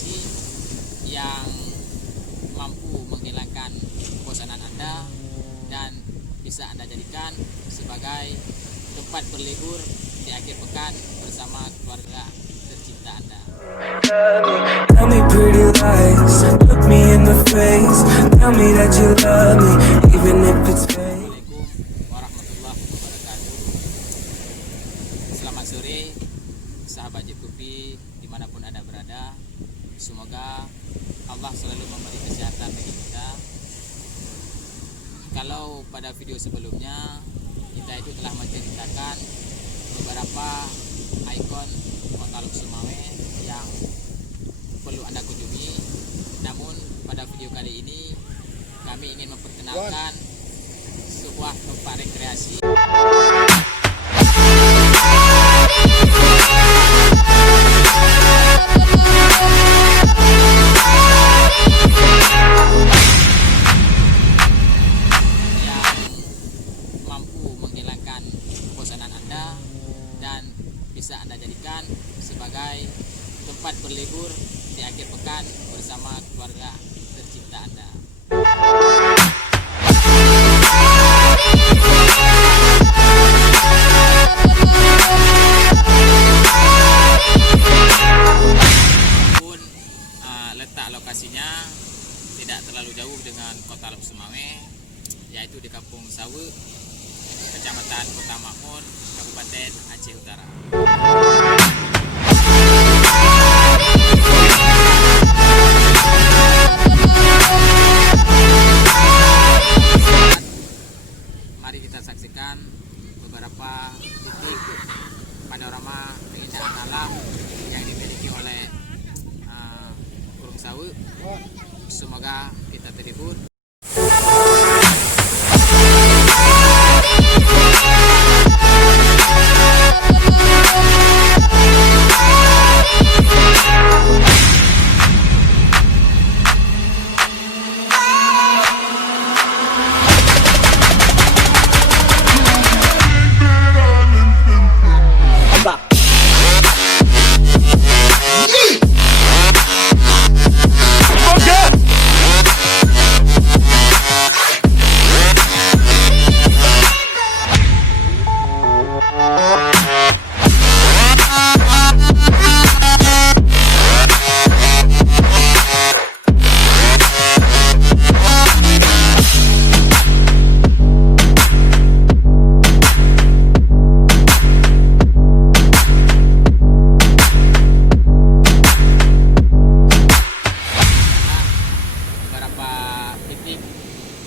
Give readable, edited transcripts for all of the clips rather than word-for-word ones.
rekreasi yang mampu menghilangkan kebosanan Anda dan bisa Anda jadikan sebagai tempat berlibur di akhir pekan bersama keluarga tercinta Anda. Tell me pretty lies, look me in the face, tell me that you love me, even if it's fake. Assalamualaikum warahmatullahi wabarakatuh. Selamat sore, sahabat Jeep Kopi dimanapun Anda berada. Semoga Allah selalu memberi kesehatan bagi kita. Kalau pada video sebelumnya kita itu telah menceritakan beberapa ikon Kota Luk Sumawe yang perlu Anda kunjungi. Namun pada video kali ini kami ingin memperkenalkan sebuah tempat rekreasi yang mampu menghilangkan kebosanan Anda dan bisa Anda jadikan sebagai tempat berlibur di akhir pekan bersama keluarga tercinta Anda. Pun letak lokasinya tidak terlalu jauh dengan Kota Luk Sumawe, yaitu di Kampung Sawe, Kecamatan Kota Makmur, Kabupaten Aceh Utara. Mari kita saksikan beberapa titik panorama keindahan alam yang dimiliki oleh Kurung Sawe. Semoga kita terhibur.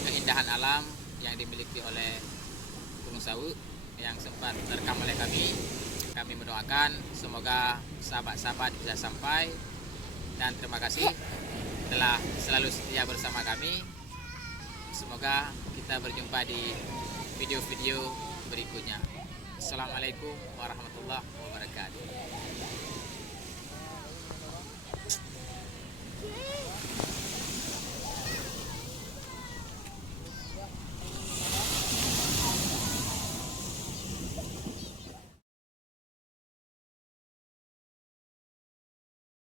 Keindahan alam yang dimiliki oleh Gunung Sawe yang sempat terekam oleh kami. Kami mendoakan semoga sahabat-sahabat bisa sampai, dan terima kasih telah selalu setia bersama kami. Semoga kita berjumpa di video-video berikutnya. Assalamualaikum warahmatullahi wabarakatuh.